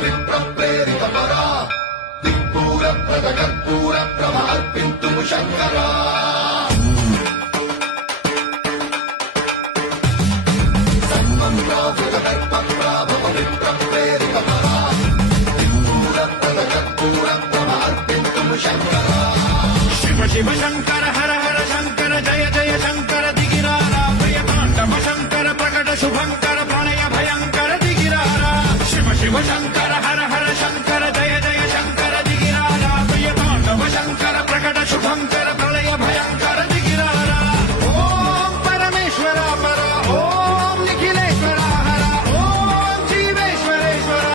విప్రప్రేరిత పరా దిక్పూర ప్రద కర్పూర ప్రభ అర్పింతుము శంకరా సన్మంత్రావృత కర్ప ప్రాభవ విప్రప్రేరిత పరా దిక్పూర ప్రద కర్పూర ప్రభ అర్పింతుము శంకరా శివ శివ శంకర హర హర శంకర జయ జయ శంకర దిగిరారా భయతాండవ శంకర ప్రకట శుభంకర ప్రణయ భయంకర దిగిరారా శివ శివ శంకర